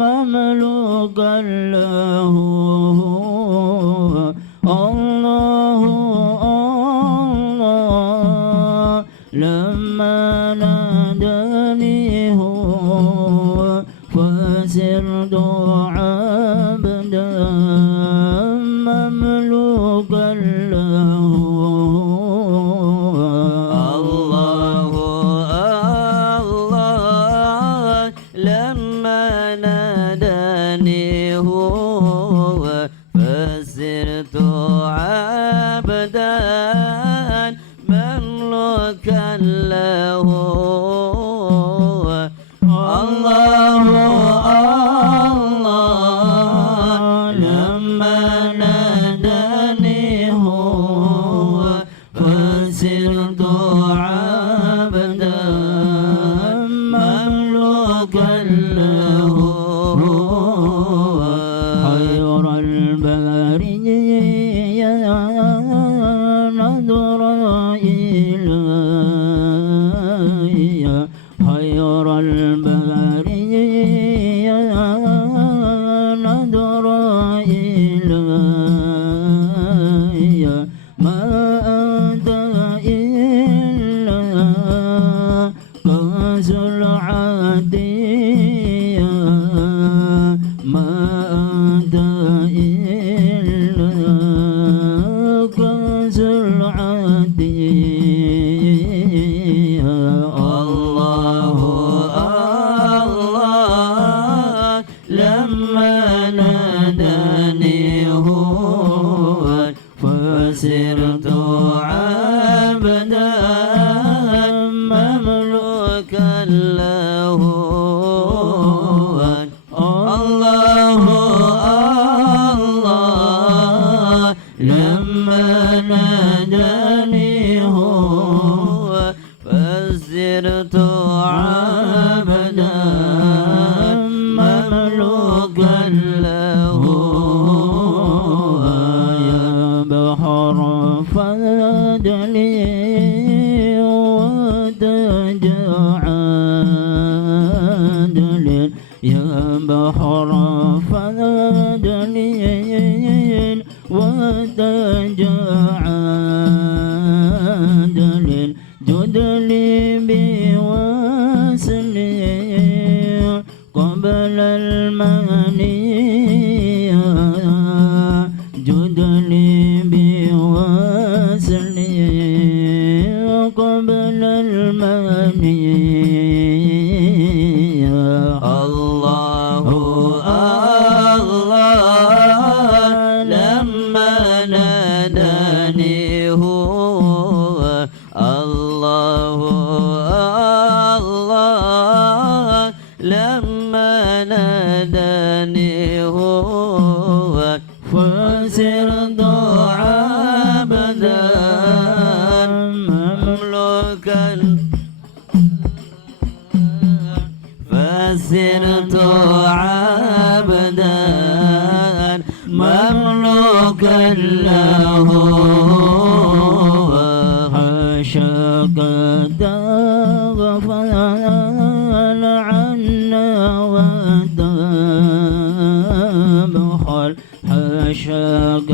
مملوكا له الله الله لما ناداني هو فسرت عبدا مملوكا له الله الله لما ناداني هو فسرت عبدا مملوكا له الله الله لما ناداني هو فسرت عبدا مملوكا له خير البرية نظر إلي خير البرية نظر إلي ما أنت إلا كأس العادية ما أنت إلا كأس العادية الله الله لما ناداني هو فسرت عبدا مملوكا له الله الله لما ناداني هو فسرت عبدا مملوكا له يا بحر فضلي وتجعل يا بحر فضلي وتجعل جدلي بوصلي قبل المنية جدلي بوصلي قبل المنية الله الله لما ناداني هو الله الله لما ناداني هو فسرت عبدا مملوكا فسرت عبدا مملوكا له حاشاك تغفل عنا وتبخل حاشاك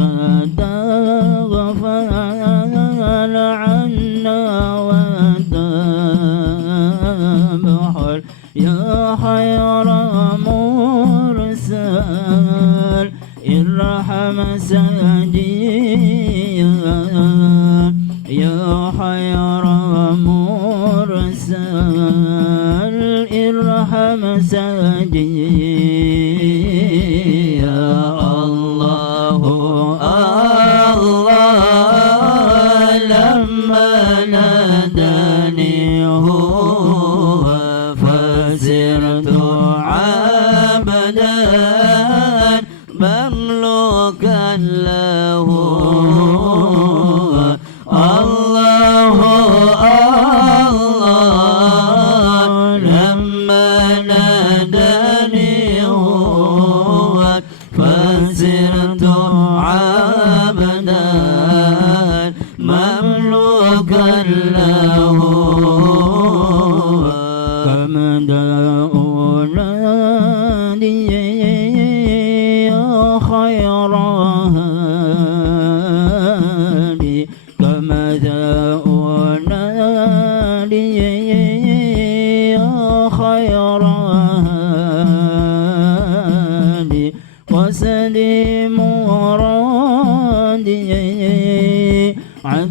تغفل عنا وتبخل يا خير مرسل ارحم ساجيا يا خير مرسل ارحم ساجيا الله الله لما ناداني هو فسرت عبدا مملوكا له الله الله لما ناداني هو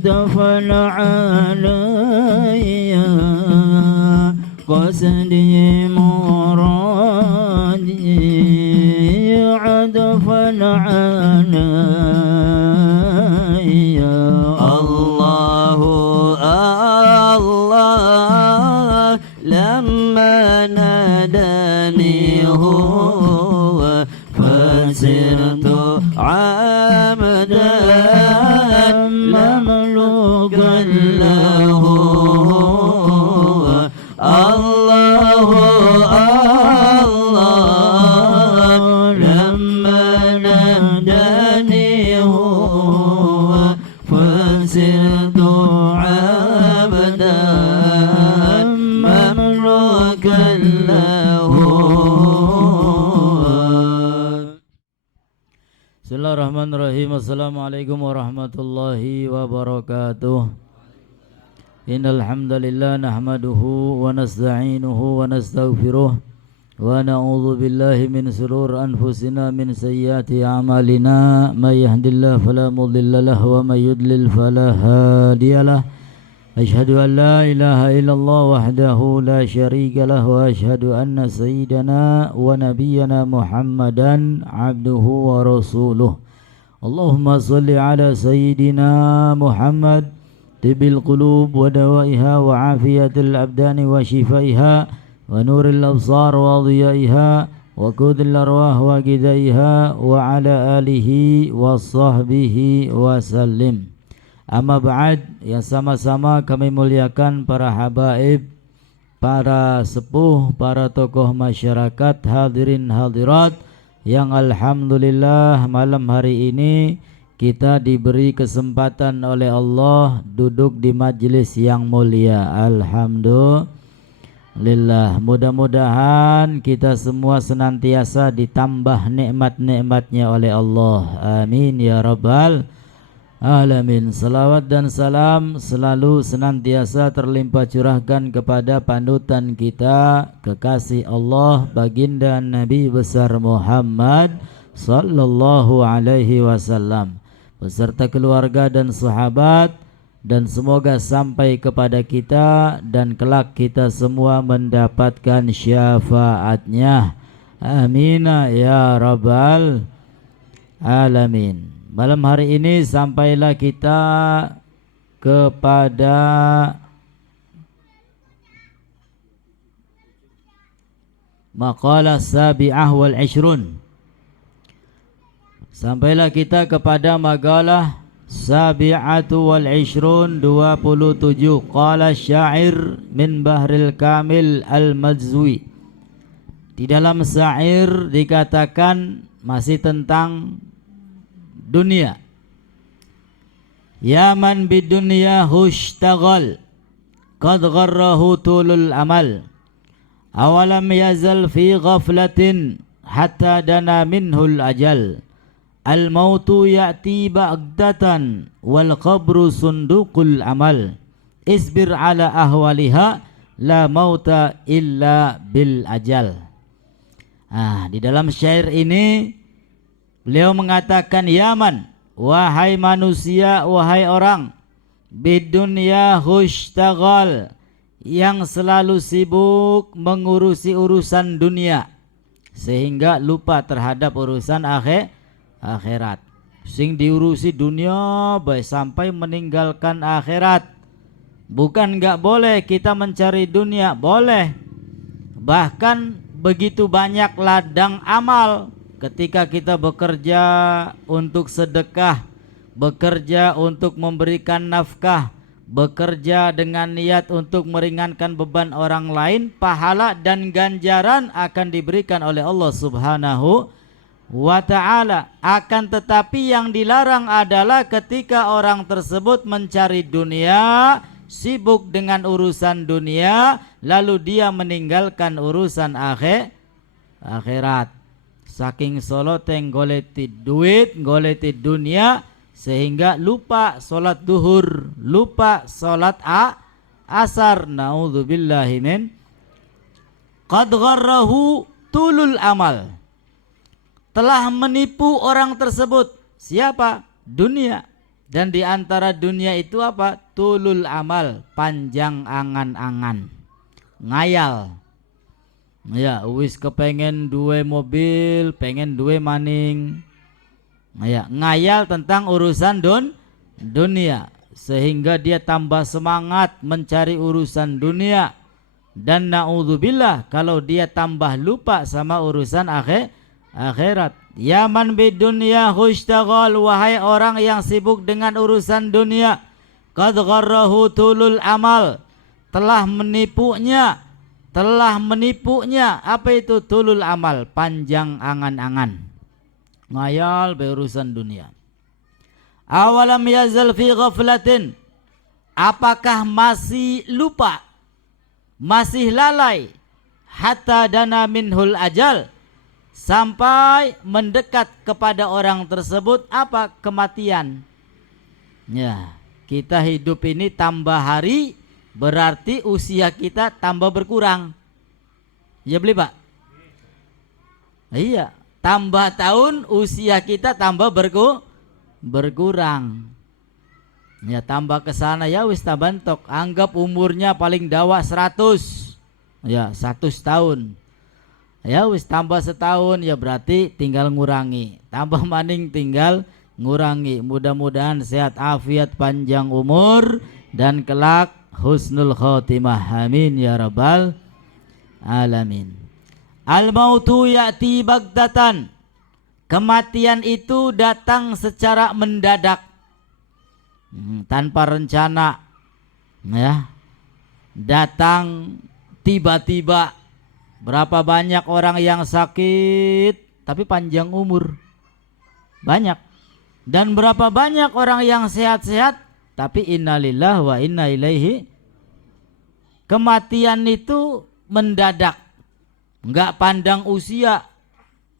عطفا علي قصدي مرادي عطفا علي الله الله لما ناداني هو فسرت عبدا مملوكا له الله الله لما ناداني هو فسرت عبدا مملوكا له. Bismillahirrahmanirrahim. Assalamualaikum warahmatullahi wabarakatuh. Innal hamdalillah nahmaduhu wa nasta'inuhu wa nastaghfiruh wa na'udzu billahi min shururi anfusina min sayyiati a'malina may yahdihillahu fala mudilla lahu wa may yudlil fala hadiyalah. Asyhadu an la ilaha illallah wahdahu la syarika lahu wa asyhadu anna sayyidana wa nabiyyana Muhammadan abduhu wa rasuluh. Allahumma salli ala sayyidina Muhammad tibil qulub wa dawaiha wa afiyatil abdani wa shifaiha wa nuril absar wa dhiyaiha wa qudil arwah wa gidaiha wa ala alihi wa sahbihi wa sallim. Amma ba'd, yang sama-sama kami muliakan para habaib, para sepuh, para tokoh masyarakat, hadirin hadirat yang alhamdulillah malam hari ini kita diberi kesempatan oleh Allah duduk di majlis yang mulia. Alhamdulillah. Mudah-mudahan kita semua senantiasa ditambah nikmat-nikmatnya oleh Allah. Amin ya rabbal alamin. Salawat dan salam selalu senantiasa terlimpah curahkan kepada panutan kita, kekasih Allah, baginda Nabi besar Muhammad sallallahu alaihi wasallam, beserta keluarga dan sahabat, dan semoga sampai kepada kita dan kelak kita semua mendapatkan syafaatnya. Amin ya rabbal alamin. Malam hari ini sampailah kita kepada maqalah sabi'ah wal ishrun. Sampailah kita kepada maqalah sabi'atu wal ishrun 27. Qala syair min Bahril Kamil al-Madzwi. Di dalam syair dikatakan masih tentang dunia. Ya man bidunya hushtagal qad gharrahu tulul amal awalam yazal fi ghaflatin hatta dana minhul ajal al mautu ya'ti baghdatan wal qabru sunduqul amal isbir ala ahwaliha la mauta illa bil ajal. Di dalam syair ini beliau mengatakan, Yaman, wahai manusia, wahai orang, bidunya hushtagal, yang selalu sibuk mengurusi urusan dunia sehingga lupa terhadap urusan akhirat. Sing diurusi dunia baik sampai meninggalkan akhirat. Bukan enggak boleh kita mencari dunia, boleh. Bahkan begitu banyak ladang amal. Ketika kita bekerja untuk sedekah, bekerja untuk memberikan nafkah, bekerja dengan niat untuk meringankan beban orang lain, pahala dan ganjaran akan diberikan oleh Allah Subhanahu wa ta'ala. Akan tetapi yang dilarang adalah ketika orang tersebut mencari dunia, sibuk dengan urusan dunia, lalu dia meninggalkan urusan akhirat. Saking soloteng goleti duit, goleti dunia, sehingga lupa sholat duhur, lupa sholat asar. Na'udzubillahi min. Qad gharrahu tulul amal. Telah menipu orang tersebut. Siapa? Dunia. Dan di antara dunia itu apa? Tulul amal, panjang angan-angan, ngayal. Ya, wis kepengen duwe mobil, pengen duwe maning. Ya, ngayal tentang urusan dunia, sehingga dia tambah semangat mencari urusan dunia. Dan naudzubillah kalau dia tambah lupa sama urusan akhirat. Ya man bidunya khushtaghal, wahai orang yang sibuk dengan urusan dunia, qad gharrahu tulul amal, telah menipunya. Apa itu tulul amal? Panjang angan-angan, ngayal berurusan dunia. Awalam yazal fi ghaflatin, apakah masih lupa, masih lalai, hatta dana minhul ajal, sampai mendekat kepada orang tersebut apa? Kematian. Ya, kita hidup ini tambah hari, berarti usia kita tambah berkurang. Ya beli Pak? Iya, tambah tahun usia kita tambah berkurang. Ya, tambah ke sana ya wis tabantok. Anggap umurnya paling dawa 100. Ya, 100 tahun. Ya wis tambah setahun, ya berarti tinggal ngurangi. Tambah maning tinggal ngurangi. Mudah-mudahan sehat afiat, panjang umur, dan kelak husnul khotimah. Amin ya rabbal alamin. Al mautu ya'ti bagdatan, kematian itu datang secara mendadak, tanpa rencana. Ya, datang tiba-tiba. Berapa banyak orang yang sakit tapi panjang umur? Banyak. Dan berapa banyak orang yang sehat-sehat tapi innalillah wa inna ilaihi. Kematian itu mendadak, enggak pandang usia,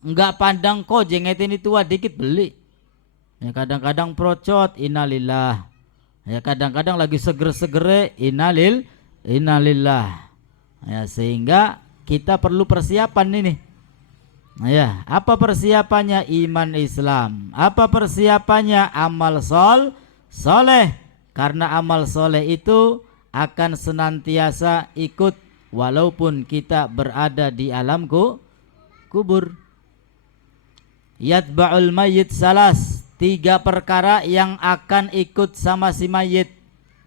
enggak pandang kojeng ini tua dikit beli. Ya, kadang-kadang procot innalillah. Ya, kadang-kadang lagi seger-segere innalillah. Ya, sehingga kita perlu persiapan ini. Ya, apa persiapannya? Iman Islam. Apa persiapannya? Amal soleh. Karena amal soleh itu akan senantiasa ikut walaupun kita berada di alam kubur. Yatba'ul mayyit salas, 3 perkara yang akan ikut sama si mayit: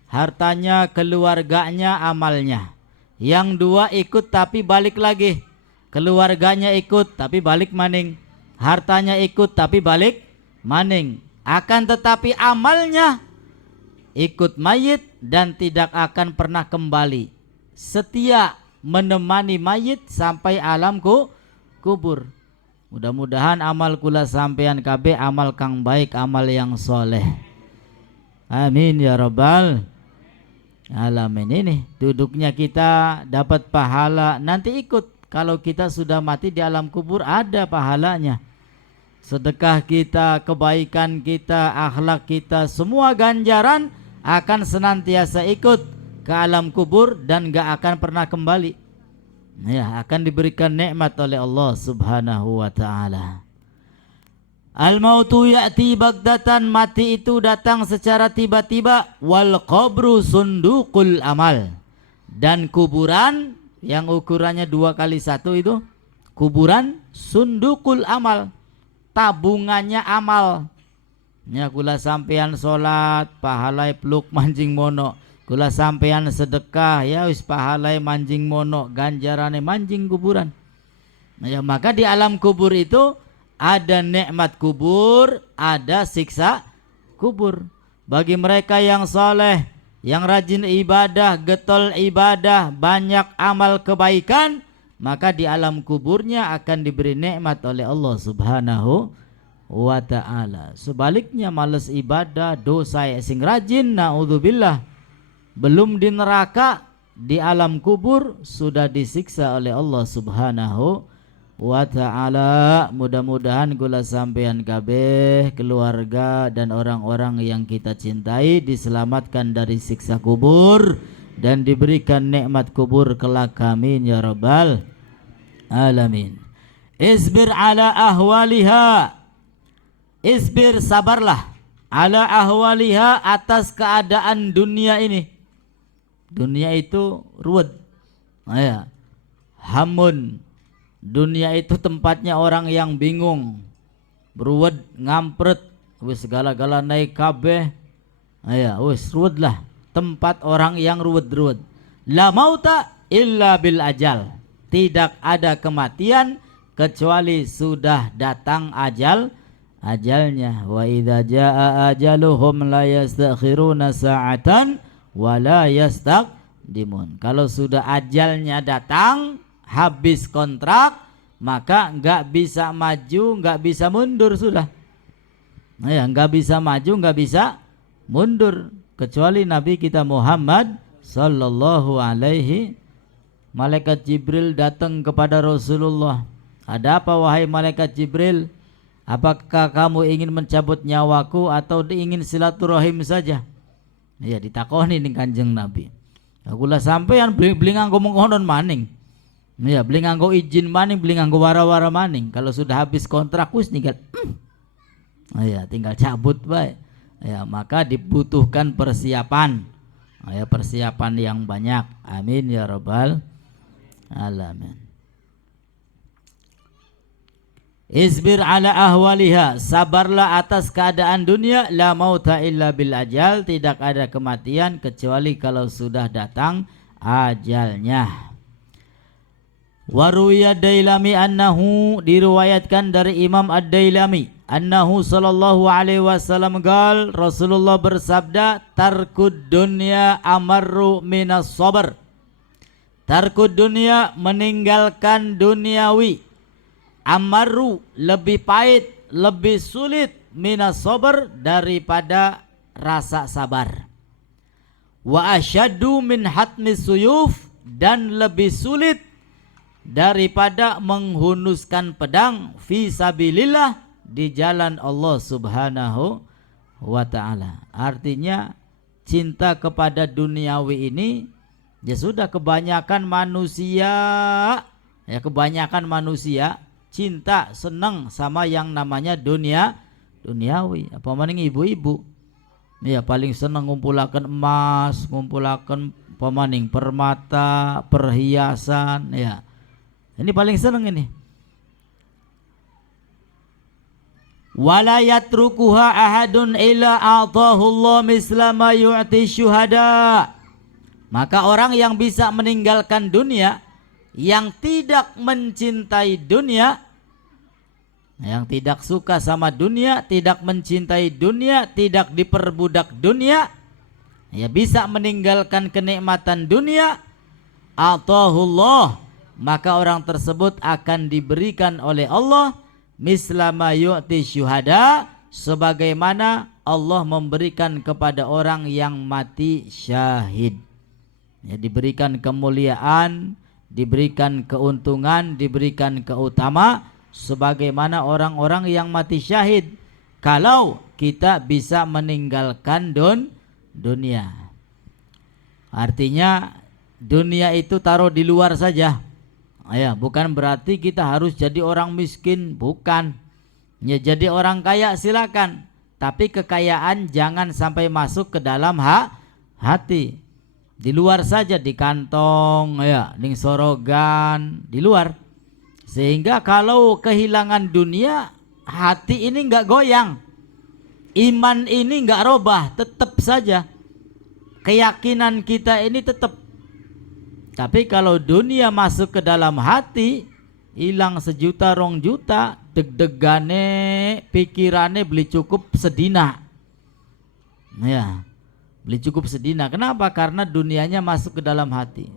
hartanya, keluarganya, amalnya. Yang 2 ikut tapi balik lagi, keluarganya ikut tapi balik maning, hartanya ikut tapi balik maning. Akan tetapi amalnya ikut mayit dan tidak akan pernah kembali, setia menemani mayit sampai alam kubur. Mudah-mudahan amal kula sampean KB amal kang baik, amal yang soleh. Amin ya rabbal alamin. Ini duduknya kita dapat pahala, nanti ikut. Kalau kita sudah mati di alam kubur ada pahalanya. Sedekah kita, kebaikan kita, akhlak kita, semua ganjaran akan senantiasa ikut ke alam kubur dan gak akan pernah kembali. Ya, akan diberikan nikmat oleh Allah Subhanahu wa ta'ala. Al-mautu ya'ti bagdatan, mati itu datang secara tiba-tiba. Wal qabru sunduqul amal, dan kuburan yang ukurannya 2x1 itu kuburan sundukul amal, tabungannya amal. Ya, kula sampean salat pahalai peluk manjing mono, kula sampean sedekah ya wis pahalai manjing mono, ganjarane manjing kuburan. Ya, maka di alam kubur itu ada nikmat kubur, ada siksa kubur. Bagi mereka yang soleh, yang rajin ibadah, getol ibadah, banyak amal kebaikan, maka di alam kuburnya akan diberi nikmat oleh Allah Subhanahu wa ta'ala. Sebaliknya males ibadah, dosa sing rajin, naudzubillah, belum di neraka, di alam kubur sudah disiksa oleh Allah Subhanahu wa ta'ala. Mudah-mudahan gula sampean kabeh, keluarga dan orang-orang yang kita cintai diselamatkan dari siksa kubur dan diberikan nikmat kubur kelak. Amin ya rabbal alamin. Isbir ala ahwaliha, isbir sabarlah, ala ahwaliha, atas keadaan dunia ini. Dunia itu ruwet, ya, hamun. Dunia itu tempatnya orang yang bingung, beruwet, ngampret, wis segala-gala naik kabeh, ya, wis ruwet lah. Tempat orang yang ruwet-ruwet. La mauta illa bil ajal. Tidak ada kematian kecuali sudah datang ajalnya. Wa idza jaa ajaluhum la yastakhiruna sa'atan wa la yastaqdimun. Kalau sudah ajalnya datang, habis kontrak, maka enggak bisa maju, enggak bisa mundur sudah. Nah, ya, enggak bisa maju, enggak bisa mundur, kecuali Nabi kita Muhammad sallallahu alaihi. Malaikat Jibril datang kepada Rasulullah. Ada apa wahai malaikat Jibril? Apakah kamu ingin mencabut nyawaku atau ingin silaturahim saja? Ya, ditakoni ning Kanjeng Nabi. Akulah sampean beli nganggo mengkonon maning. Ya, beli nganggo izin maning, beli nganggo wara-wara maning. Kalau sudah habis kontrak wis tinggal ya, tinggal cabut baik. Ya, maka dibutuhkan persiapan. Ya, persiapan yang banyak. Amin ya rabbal alamin. Isbir ala ahwaliha, sabarlah atas keadaan dunia. La mauta illa bil ajal, tidak ada kematian kecuali kalau sudah datang ajalnya. Waruya Dailami annahu, diriwayatkan dari Imam Ad-Dailami, annahu sallallahu alaihi wasallam gal, Rasulullah bersabda, tarkud dunya amarru minas sabr. Tarkud dunya, meninggalkan duniawi, amaru, lebih pahit, lebih sulit, minas sabr, daripada rasa sabar. Wa asyaddu min hatmis suyuf, dan lebih sulit daripada menghunuskan pedang fi sabilillah, di jalan Allah subhanahu wa ta'ala. Artinya cinta kepada duniawi ini, ya sudah kebanyakan manusia, ya kebanyakan manusia cinta, senang sama yang namanya duniawi. Apa maning ibu-ibu, ya paling senang ngumpulakan emas, ngumpulakan pemaning permata, perhiasan, ya. Ini paling senang ini. Wala yatrukuha ahadun illa a'tahullah misla ma yu'ti syuhada. Maka orang yang bisa meninggalkan dunia, yang tidak mencintai dunia, yang tidak suka sama dunia, tidak mencintai dunia, tidak diperbudak dunia, ya bisa meninggalkan kenikmatan dunia, atahullah, maka orang tersebut akan diberikan oleh Allah mislama yu'ti syuhada, sebagaimana Allah memberikan kepada orang yang mati syahid. Ya, diberikan kemuliaan, diberikan keuntungan, diberikan keutama sebagaimana orang-orang yang mati syahid, kalau kita bisa meninggalkan dunia. Artinya dunia itu taruh di luar saja. Ya, bukan berarti kita harus jadi orang miskin, bukan. Ya, jadi orang kaya silakan, tapi kekayaan jangan sampai masuk ke dalam hati. Di luar saja, di kantong, ya, di sorogan, di luar. Sehingga kalau kehilangan dunia, hati ini enggak goyang, iman ini enggak robah, tetap saja keyakinan kita ini tetap. Tapi kalau dunia masuk ke dalam hati, hilang 1 juta 2 juta, deg-degane, pikirannya beli cukup sedina. Ya, beli cukup sedina. Kenapa? Karena dunianya masuk ke dalam hati.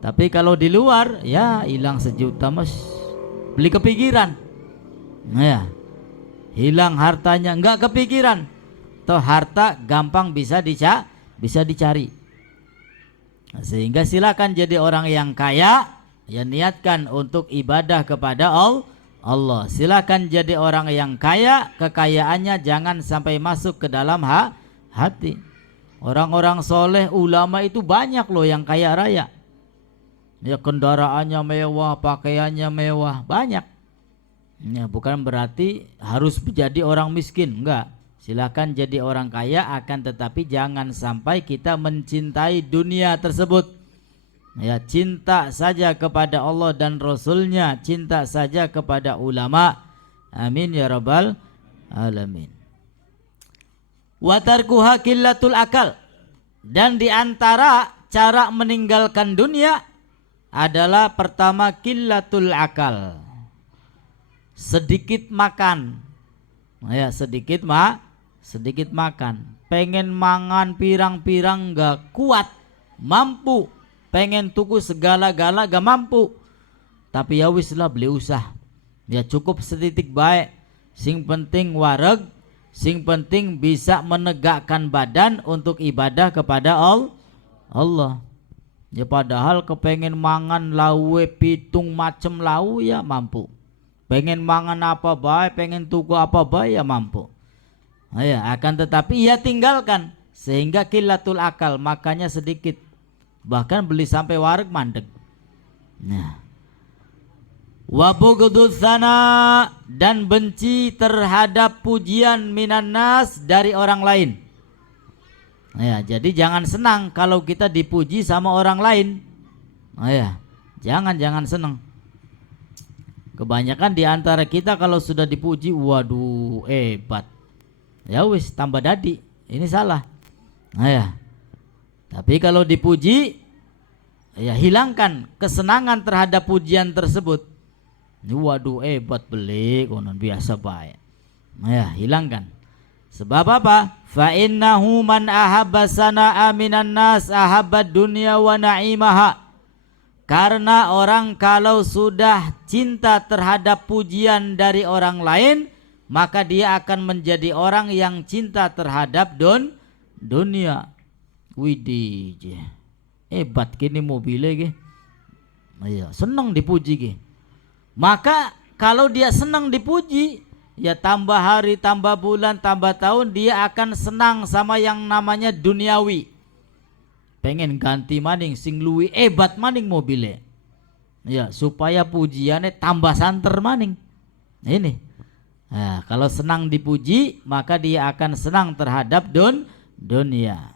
Tapi kalau di luar, ya hilang 1 juta mas, beli kepikiran. Ya, hilang hartanya, enggak kepikiran. Toh harta gampang bisa dicari. Sehingga silakan jadi orang yang kaya, ya niatkan untuk ibadah kepada Allah. Silakan jadi orang yang kaya, kekayaannya jangan sampai masuk ke dalam hati. Orang-orang soleh, ulama itu banyak loh yang kaya raya. Ya, kendaraannya mewah, pakaiannya mewah, banyak. Ya, bukan berarti harus menjadi orang miskin, enggak. Silakan jadi orang kaya, akan tetapi jangan sampai kita mencintai dunia tersebut. Ya, cinta saja kepada Allah dan Rasulnya, cinta saja kepada ulama. Amin ya rabbal alamin. Wa tarkuha qillatul akal. Dan diantara cara meninggalkan dunia adalah pertama qillatul akal, sedikit makan. Ya, sedikit makan. Pengen mangan pirang-pirang gak kuat, mampu. Pengen tuku segala-gala gak mampu. Tapi ya wis lah, beli usah. Ya cukup setitik baik. Sing penting wareg, sing penting bisa menegakkan badan untuk ibadah kepada Allah. Ya padahal kepengen mangan lawe pitung macem lau ya mampu. Pengen mangan apa baik, pengen tuku apa baik ya mampu. Ya, akan tetapi ia tinggalkan sehingga qillatul akal, makanya sedikit. Bahkan beli sampai wareg mandeg. Nah, wa bughdus sana, dan benci terhadap pujian minan nas, dari orang lain. Ya, jadi jangan senang kalau kita dipuji sama orang lain. Ya, jangan senang. Kebanyakan di antara kita kalau sudah dipuji, waduh hebat. Ya wis tambah dadi. Ini salah. Ya. Tapi kalau dipuji, ya hilangkan kesenangan terhadap pujian tersebut. Waduh hebat beli, konon biasa baik. Ya, hilangkan. Sebab apa? Fa innahu man ahabba sana'a minan nas ahabba dunya wa na'imaha. Karena orang kalau sudah cinta terhadap pujian dari orang lain, maka dia akan menjadi orang yang cinta terhadap dunia. Widih, hebat gini mobilnya ge. Iya, senang dipuji ge. Maka kalau dia senang dipuji, ya tambah hari, tambah bulan, tambah tahun, dia akan senang sama yang namanya duniawi. Pengen ganti maning sing luwi hebat maning mobilnya. Ya, supaya pujiannya tambah santer maning. Ini. Nah, kalau senang dipuji, maka dia akan senang terhadap dunia.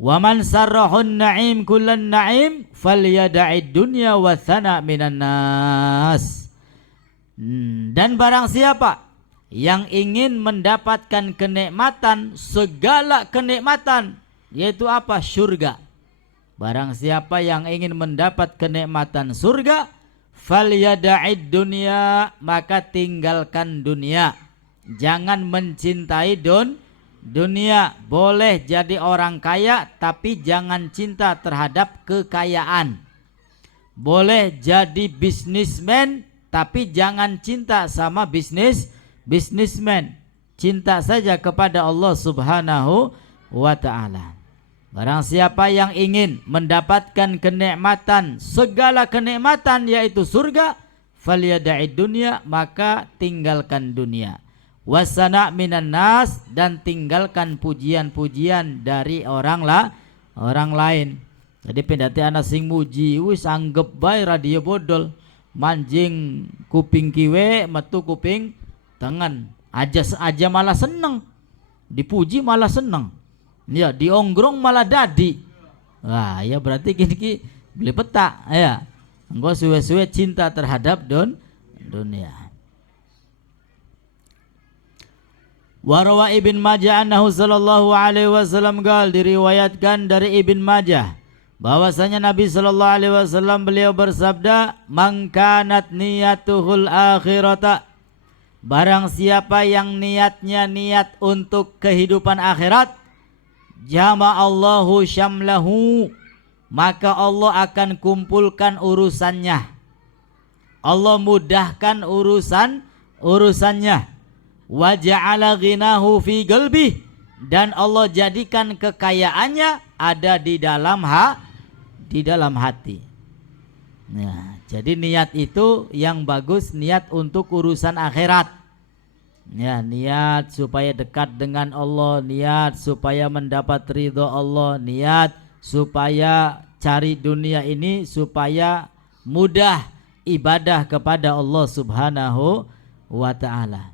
Wa man sarrahun na'im kullan na'im falyada'id dunya wa thana minan nas. Dan barang siapa yang ingin mendapatkan kenikmatan, segala kenikmatan, yaitu apa? Surga. Barang siapa yang ingin mendapat kenikmatan surga, falyada'id dunya, maka tinggalkan dunia. Jangan mencintai dunia. Boleh jadi orang kaya, tapi jangan cinta terhadap kekayaan. Boleh jadi bisnismen, tapi jangan cinta sama bisnismen. Cinta saja kepada Allah Subhanahu wa ta'ala. Barang siapa yang ingin mendapatkan kenikmatan, segala kenikmatan yaitu surga, falyada'id dunya, maka tinggalkan dunia. Wasana minan nas, dan tinggalkan pujian-pujian dari orang lain. Jadi pendati anak sing muji, wis anggap bae radio bodol, manjing kuping kiwe metu kuping tangan. Aja malah seneng, dipuji malah seneng. Ya, dionggrong malah dadi. Wah, ya berarti gini beli peta ya. Engko suwe-suwe cinta terhadap dunia. Warawa Ibn Majah annahu sallallahu alaihi wasallam qala, diriwayatkan dari Ibn Majah bahwasanya Nabi sallallahu alaihi wasallam beliau bersabda, "Man kanat niyatuhul akhirata." Barang siapa yang niatnya niat untuk kehidupan akhirat, jama'allahu syamlahu, maka Allah akan kumpulkan urusannya. Allah mudahkan urusannya. Wa ja'ala ghinahu fi qalbi, dan Allah jadikan kekayaannya ada di dalam hati. Nah, jadi niat itu yang bagus, niat untuk urusan akhirat. Ya, niat supaya dekat dengan Allah, niat supaya mendapat ridho Allah, niat supaya cari dunia ini supaya mudah ibadah kepada Allah Subhanahu wa ta'ala.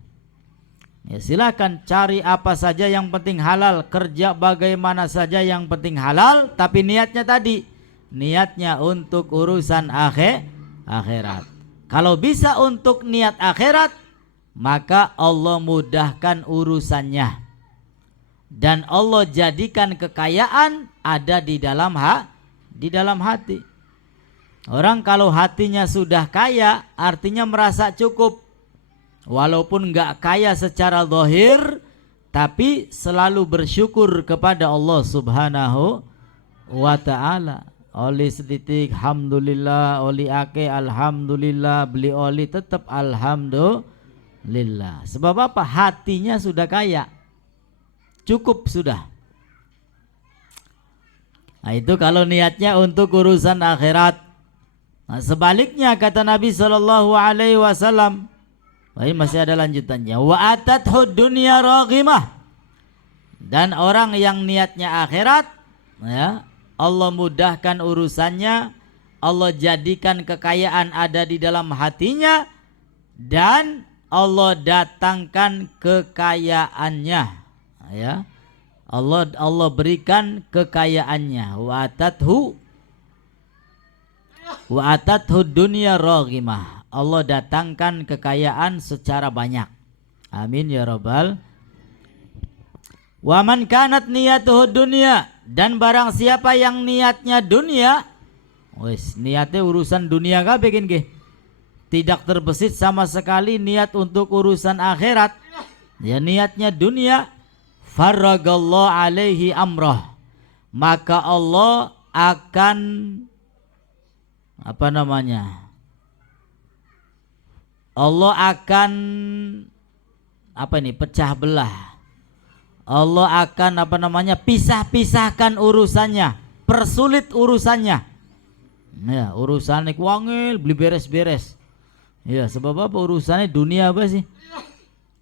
Ya silakan cari apa saja yang penting halal, kerja bagaimana saja yang penting halal, tapi niatnya tadi, niatnya untuk urusan akhirat. Kalau bisa untuk niat akhirat, maka Allah mudahkan urusannya. Dan Allah jadikan kekayaan ada di dalam hati. Orang kalau hatinya sudah kaya, artinya merasa cukup. Walaupun enggak kaya secara zahir, tapi selalu bersyukur kepada Allah Subhanahu wa ta'ala. Oli setitik alhamdulillah, oli ake alhamdulillah, beli oli tetap alhamdulillah. Sebab apa? Hatinya sudah kaya, cukup sudah. Nah itu kalau niatnya untuk urusan akhirat. Nah, sebaliknya kata Nabi SAW, ini masih ada lanjutannya. Wa atathu dunya raghimah. Dan orang yang niatnya akhirat, ya, Allah mudahkan urusannya, Allah jadikan kekayaan ada di dalam hatinya, dan Allah datangkan kekayaannya, ya. Allah berikan kekayaannya. Wa atathu dunya raghimah. Allah datangkan kekayaan secara banyak. Amin ya rabbal. Wa man kanat niyatuhu dunya, dan barang siapa yang niatnya dunia, wis niatnya urusan dunia kabeh nggih. Tidak terbesit sama sekali niat untuk urusan akhirat. Ya niatnya dunia, faragallahu alaihi amrah. Maka Allah akan Allah akan pecah belah. Allah akan pisah-pisahkan urusannya, persulit urusannya. Ya, urusannya wangil beli beres-beres. Ya, sebab apa? Urusannya dunia apa sih?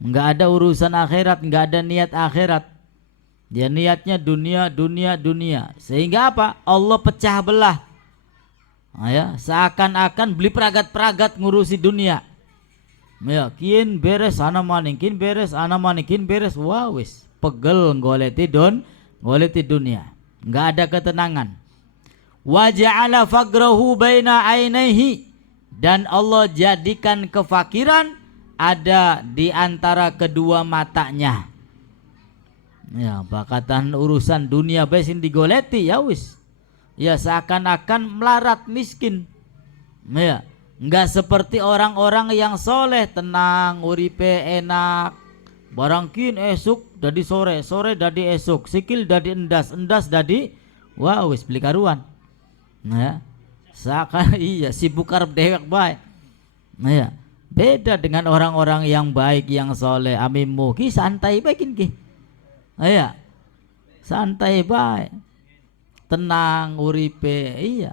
Enggak ada urusan akhirat, enggak ada niat akhirat. Dia niatnya dunia. Sehingga apa? Allah pecah belah. Nah, ya, seakan-akan beli peragat-peragat ngurusi dunia. Ya, kin beres ana maning, kin beres ana maning, kin beres. Wah wis pegel goleti dunia. Enggak ada ketenangan. Wa ja'ala fagrahu baina ainaihi, dan Allah jadikan kefakiran ada di antara kedua matanya. Ya, bakatan urusan dunia besin digoleti ya wis. Ya seakan-akan melarat miskin. Ya, enggak seperti orang-orang yang soleh, tenang, uripe enak. Barang kin esuk dadi sore, sore dadi esuk, sikil dadi endas, endas dadi wah wis beli karuan. Nah, ya, seakan iya sibuk arep dewek bae. Nah, ya, beda dengan orang-orang yang baik, yang soleh. Amimmu ki santai bae ki. Nah, ya, santai bae. Tenang uripe, iya.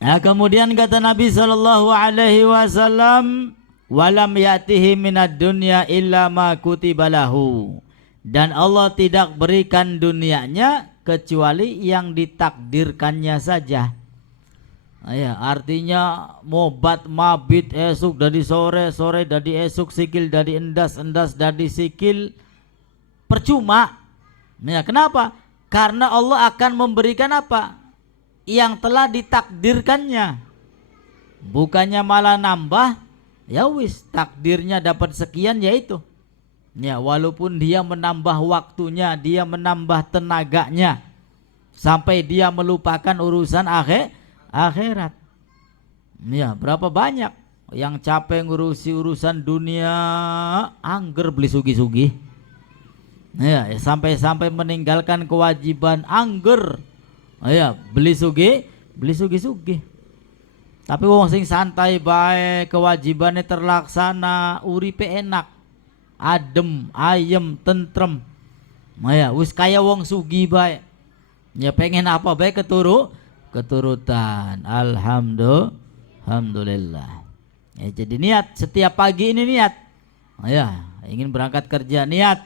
Nah, kemudian kata Nabi sallallahu alaihi wasallam, walam yatihi minad dunya illa ma kutiba lahu. Dan Allah tidak berikan dunianya kecuali yang ditakdirkannya saja. Nah, ya, artinya mobat mabit esuk dari sore, sore dari esuk, sikil dari endas, endas dari sikil, percuma. Nah, kenapa? Karena Allah akan memberikan apa? Yang telah ditakdirkannya. Bukannya malah nambah, ya wis takdirnya dapat sekian yaitu. Ya, walaupun dia menambah waktunya, dia menambah tenaganya, sampai dia melupakan urusan akhirat. Ya, berapa banyak yang capek ngurusi urusan dunia, angger beli sugi-sugi. Ya, sampai-sampai meninggalkan kewajiban, angger. Ya, beli sugi-sugi. Tapi wong sing santai bae, kewajibannya terlaksana, uripe enak, adem, ayem, tentrem. Ya, wis kaya wong sugi bae. Ya pengen apa bae keturutan. Alhamdulillah. Ya, jadi niat setiap pagi ini niat. Ya, ingin berangkat kerja niat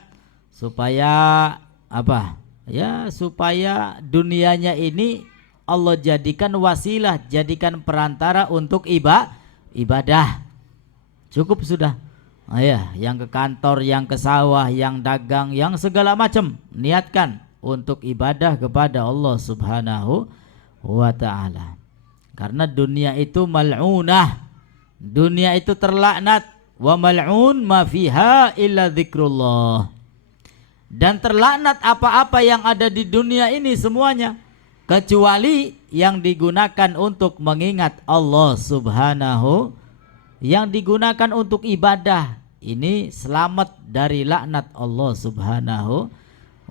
supaya apa? Ya, supaya dunianya ini Allah jadikan wasilah, jadikan perantara untuk ibadah. Cukup sudah. Ya, yang ke kantor, yang ke sawah, yang dagang, yang segala macam, niatkan untuk ibadah kepada Allah Subhanahu wa ta'ala. Karena dunia itu mal'unah, dunia itu terlaknat. Wa mal'un ma fiha illa dzikrullah. Dan terlaknat apa-apa yang ada di dunia ini semuanya, kecuali yang digunakan untuk mengingat Allah Subhanahu, yang digunakan untuk ibadah. Ini selamat dari laknat Allah Subhanahu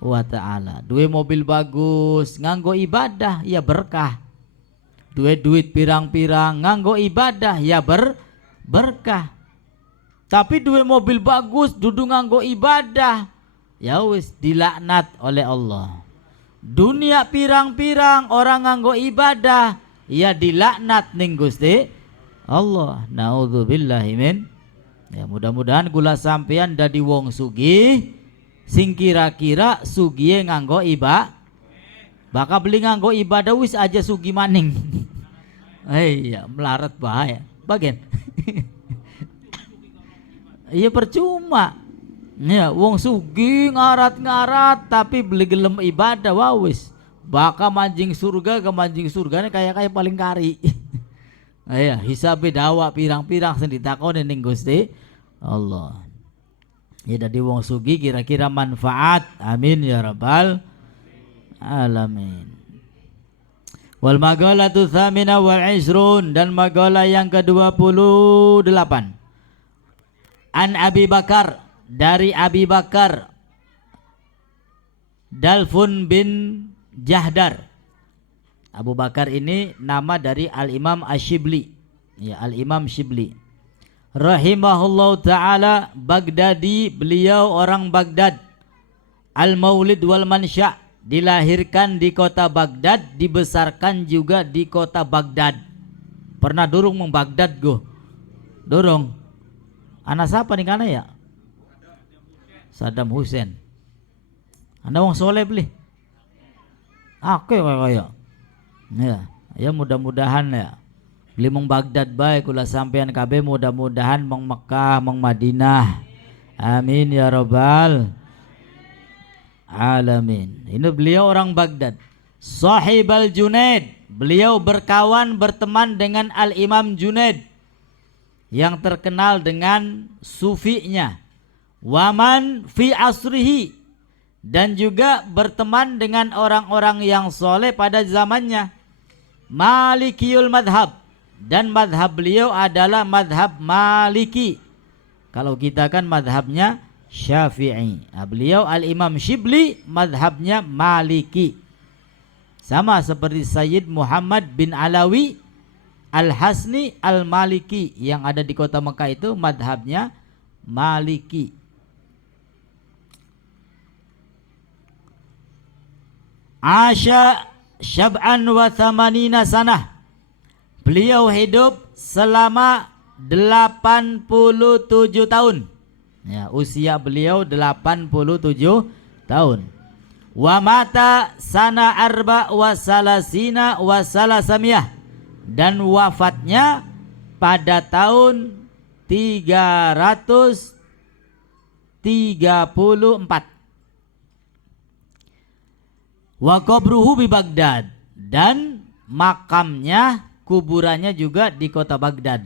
wa ta'ala. Duwe mobil bagus nganggo ibadah ya berkah. Duwe duit pirang-pirang nganggo ibadah ya berkah. Tapi duwe mobil bagus dudu nganggo ibadah, ya wis dilaknat oleh Allah. Dunia pirang-pirang orang nganggo ibadah ya dilaknat ning Gusti Allah. Naudzubillahi min. Ya mudah-mudahan gula sampean dadi wong sugih sing kira-kira sugihe nganggo bakal beli nganggo ibadah wis aja sugi maning. Ya melarat bahaya bagian. Iya percuma. Ya wong sugih ngarat-ngarat tapi beli gelem ibadah wis bakal manjing surga, ke manjing surganya kayak paling kari. Ya hisabe dawa pirang-pirang sing ditakoni ning Gusti Allah. Ya dadi wong sugih kira-kira manfaat. Amin ya rabbal alamin. Wal maghalatu tsamina wal isrun, dan magalah yang ke-28. An Abi Bakar, dari Abi Bakar Dalfun bin Jahdar. Abu Bakar ini nama dari Al-Imam Ash-Shibli. Ya, Al-Imam Shibli rahimahullahu ta'ala, Baghdadi, beliau orang Baghdad. Al-Maulid wal Mansya, dilahirkan di kota Baghdad, dibesarkan juga di kota Baghdad. Pernah durung meng Baghdad go? Durung. Anak siapa nih kana ya? Saddam Hussein. Anda wong soleh beli? Oke kayak. Ya mudah-mudahan ya. Beli mong Baghdad baik kula sampean kabeh, mudah-mudahan mong Mekah, mong Madinah. Amin ya rabbal alamin. Ini beliau orang Baghdad. Sahibal Junaid, beliau berkawan berteman dengan Al-Imam Junaid yang terkenal dengan sufinya. Waman fi asrihi, dan juga berteman dengan orang-orang yang soleh pada zamannya. Malikiyul madhab, dan madhab beliau adalah madhab Maliki. Kalau kita kan madhabnya Syafi'i. Nah, beliau Al-Imam Shibli madhabnya Maliki. Sama seperti Sayyid Muhammad bin Alawi Al-Hasni Al-Maliki yang ada di kota Mekah, itu madhabnya Maliki. Asya syab'an wa thamanina sanah, beliau hidup selama 87 tahun. Ya, usia beliau 87 tahun. Wa mata sana arba wa salasina wa salasamiyah, dan wafatnya pada tahun 334. Wa qabruhu bi Baghdad, dan makamnya, kuburannya juga di kota Baghdad.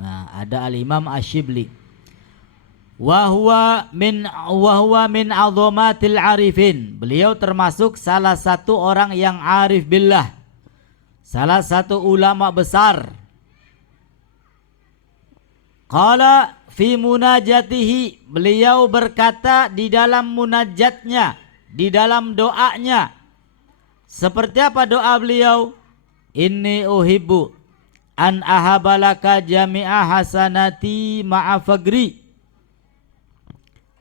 Nah, ada Al-Imam Ash-Shibli. Wa huwa min adhamatil arifin, beliau termasuk salah satu orang yang arif billah, salah satu ulama besar. Qala fi munajatihi, beliau berkata di dalam munajatnya, di dalam doanya. Seperti apa doa beliau? Inni uhibbu an ahabalaka jami'a hasanati ma'a fagri.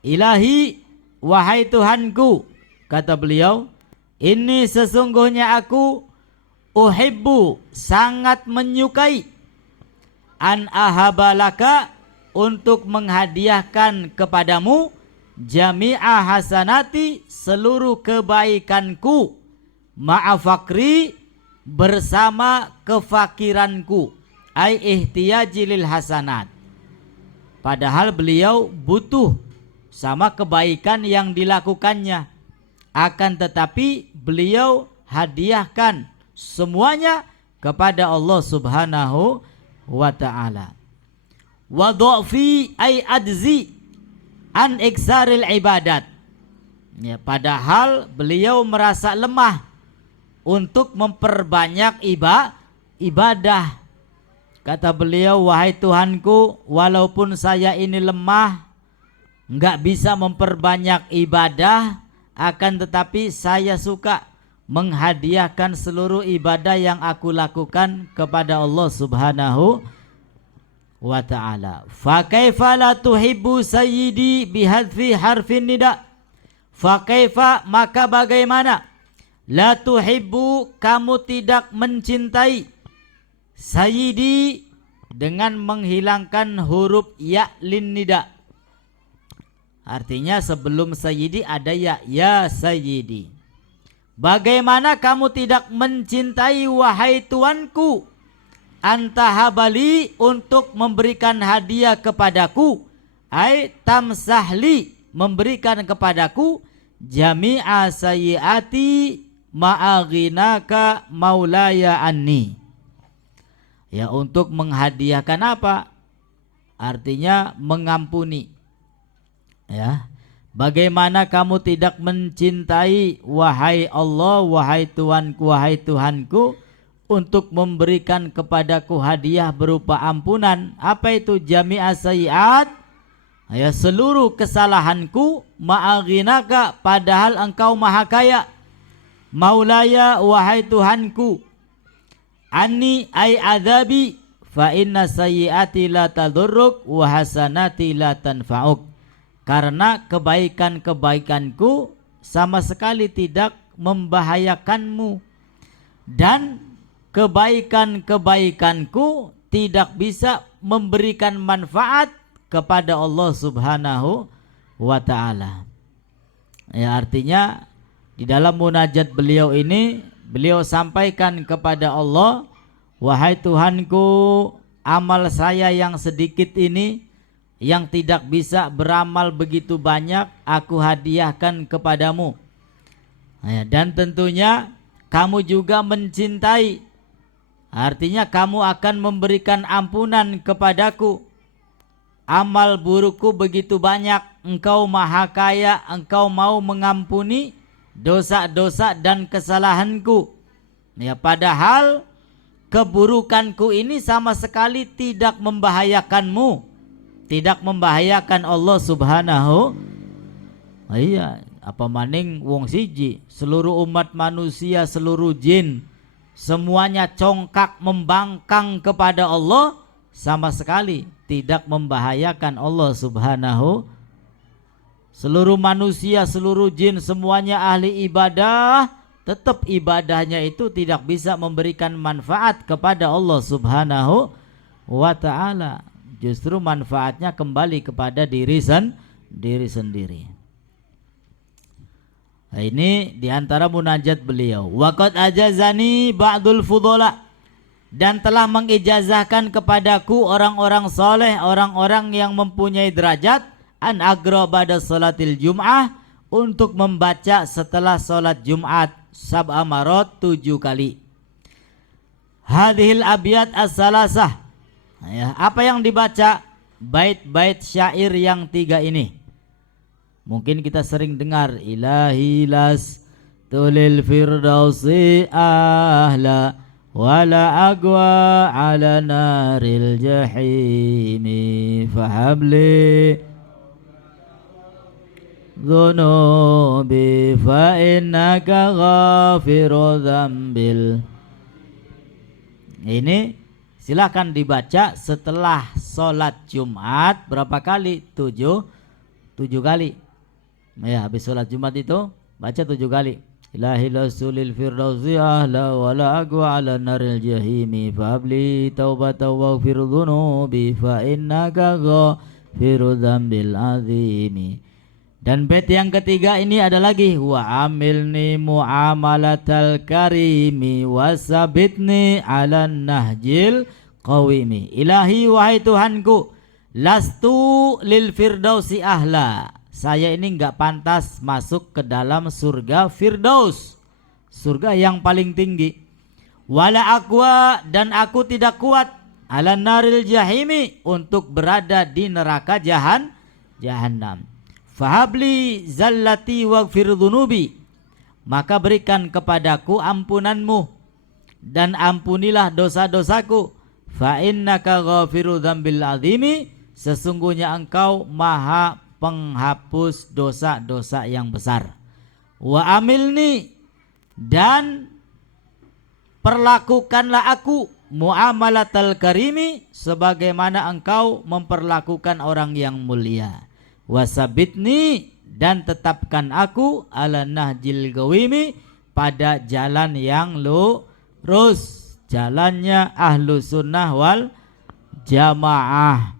Ilahi, wahai Tuhanku, kata beliau, ini sesungguhnya aku uhibbu, sangat menyukai, an ahabalaka, untuk menghadiahkan kepadamu, jami'a hasanati, seluruh kebaikanku, ma'afakri, bersama kefakiranku, ai ihtiyaji lil hasanat. Padahal beliau butuh sama kebaikan yang dilakukannya. Akan tetapi beliau hadiahkan semuanya kepada Allah Subhanahu wa ta'ala. Wa dha'fi ay adzi an iksaril ibadat. Ya, padahal beliau merasa lemah untuk memperbanyak ibadah. Kata beliau, wahai Tuhanku, walaupun saya ini lemah, enggak bisa memperbanyak ibadah, akan tetapi saya suka menghadiahkan seluruh ibadah yang aku lakukan kepada Allah Subhanahu wa ta'ala. Fa kaifa la tuhibbu sayyidi bihadfi harfin nida. Fa kaifa, maka bagaimana, la tuhibbu, kamu tidak mencintai, sayyidi, dengan menghilangkan huruf ya lin nida. Artinya sebelum sayyidi ada ya sayyidi. Bagaimana kamu tidak mencintai, wahai tuanku, antahabali, untuk memberikan hadiah kepadaku, ai tamsahli, memberikan kepadaku, jami'a sayyiati ma'aghinaka maulaya anni. Ya, untuk menghadiahkan apa? Artinya mengampuni. Ya, bagaimana kamu tidak mencintai, wahai Allah, wahai Tuanku, wahai Tuhanku, untuk memberikan kepadaku hadiah berupa ampunan. Apa itu jami'a sayyiat? Ya, seluruh kesalahanku, ma'aghinaka, padahal engkau maha kaya, maulaya, wahai Tuhanku, anni ay adzabi, fa inna sayyiati la tadurruk wa hasanati la tanfa'uk. Karena kebaikan-kebaikanku sama sekali tidak membahayakanmu, dan kebaikan-kebaikanku tidak bisa memberikan manfaat kepada Allah Subhanahu wa ta'ala. Ya, artinya di dalam munajat beliau ini, beliau sampaikan kepada Allah, wahai Tuhanku, amal saya yang sedikit ini, yang tidak bisa beramal begitu banyak, aku hadiahkan kepadamu. Ya, dan tentunya kamu juga mencintai, artinya kamu akan memberikan ampunan kepadaku. Amal burukku begitu banyak, engkau maha kaya, engkau mau mengampuni dosa-dosa dan kesalahanku. Ya, padahal keburukanku ini sama sekali tidak membahayakanmu, tidak membahayakan Allah Subhanahu. Iya, apa maning wong siji, seluruh umat manusia, seluruh jin, semuanya congkak membangkang kepada Allah, sama sekali tidak membahayakan Allah Subhanahu. Seluruh manusia, seluruh jin, semuanya ahli ibadah, tetap ibadahnya itu tidak bisa memberikan manfaat kepada Allah Subhanahu wa ta'ala. Justru manfaatnya kembali kepada diri sendiri. Nah, ini diantara munajat beliau. Waqad ajazani ba'dul fudhala, dan telah mengijazahkan kepadaku orang-orang soleh, orang-orang yang mempunyai derajat, an agra ba'da salatil jum'ah, untuk membaca setelah salat Jumat sab'a marot, 7 kali. Hadhil abiyat as-salasah. Ya, apa yang dibaca? Bait-bait syair yang 3 ini. Mungkin kita sering dengar, ilahi las tulil firdausi ahla wala agwa ala naril jahimi fahabli dhunubi fa innaka ghafiru dzambil. Ini silakan dibaca setelah sholat Jumat. Berapa kali? 7 kali. Ya, habis sholat Jumat itu baca 7 kali. Ilahi lasulil firdausi ahla wala agwa ala naril jahimi fabli taubata waghfir dhunubi fa innaka ghafiru dzambil azimi. Dan bait yang ketiga ini ada lagi, wa amilni muamalatal karimi wasabitni ala nahjil qawimi. Ilahi wahai Tuhanku, lastu lil firdausi ahla. Saya ini enggak pantas masuk ke dalam surga Firdaus, surga yang paling tinggi. Wala aqwa, dan aku tidak kuat ala naril jahimi, untuk berada di neraka jahanam. Fahabli zallati waghfir dhunubi, maka berikan kepadaku ampunanmu dan ampunilah dosa-dosaku. Fa innaka ghafiru dzambil azimi, sesungguhnya engkau maha penghapus dosa-dosa yang besar. Wa amilni, dan perlakukanlah aku muamalatal karimi, sebagaimana engkau memperlakukan orang yang mulia. Wasabitni, dan tetapkan aku ala nahjil gawimi, pada jalan yang lurus, jalannya ahlu sunnah wal jamaah.